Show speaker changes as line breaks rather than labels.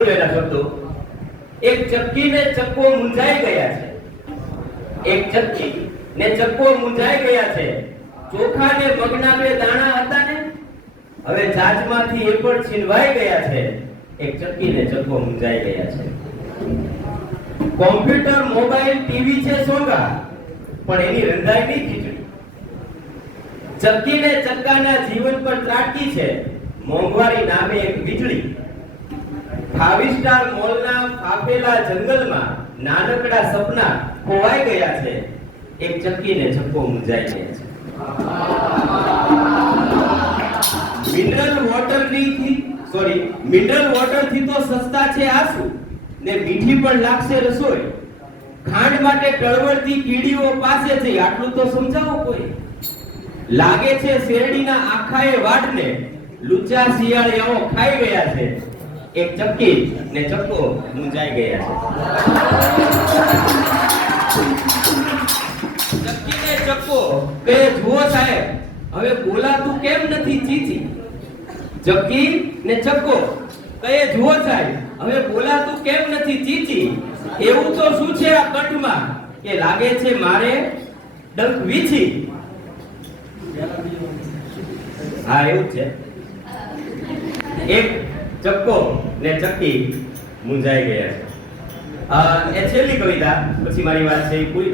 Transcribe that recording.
એક ચક્કી ને ચક્કો મુંજાઈ ગયા છે. એક ચક્કી ને ચક્કો મુંજાઈ ગયા છે. ચોખા ને મગના બે દાણા હતા ને? હવે ચાચમાંથી એ પણ છીનવાઈ ગયા છે. એક ચક્કી ને ચક્કો મુંજાઈ ગયા છે. કોમ્પ્યુટર, મોબાઈલ, ટીવી છે સોંગા, પણ એની રંધાઈ નહીં ખીચડી ચક્કી ને ચક્કાના જીવન પર ત્રાટકી છે. મોંઘવારી નામે એક વીજળી. ફાઈવ મોલના ફાફેલા જંગલમાં નાનકડા સપના ખોવાઈ ગયા છે. એક ચક્કીને ચક્કો મૂંઝાઈ ગયા છે. મિનરલ વોટરની સોરી મિનરલ વોટરથી તો સસ્તા છે આસુ. ને મીઠી પણ લાગશે રસોઈ. ખાંડ માટે કળવળતી કીડીઓ પાસે છે. આટલું તો સમજાવો કોઈ. લાગે છે શેરડીના આખાએ વાટને લુચ્ચા શિયાળિયાઓ ખાઈ ગયા છે. એક ચક્કી ને ચક્કો મુંજાઈ ગયા છે. ચક્કી ને ચક્કો કહે જુઓ સાહેબ, હવે બોલાતું કેમ નથી ચીચી? ચક્કી ને ચક્કો કહે જુઓ સાહેબ, હવે બોલાતું કેમ નથી ચીચી? એવું તો શું છે આ કટમાં? કે લાગે છે મારે ડંક વીછી? હા, એવું છે. એક ચક્કો ને ચક્કી મૂંઝાઈ ગયા છે. એ છેલ્લી કવિતા, પછી મારી વાત છે એ પૂરી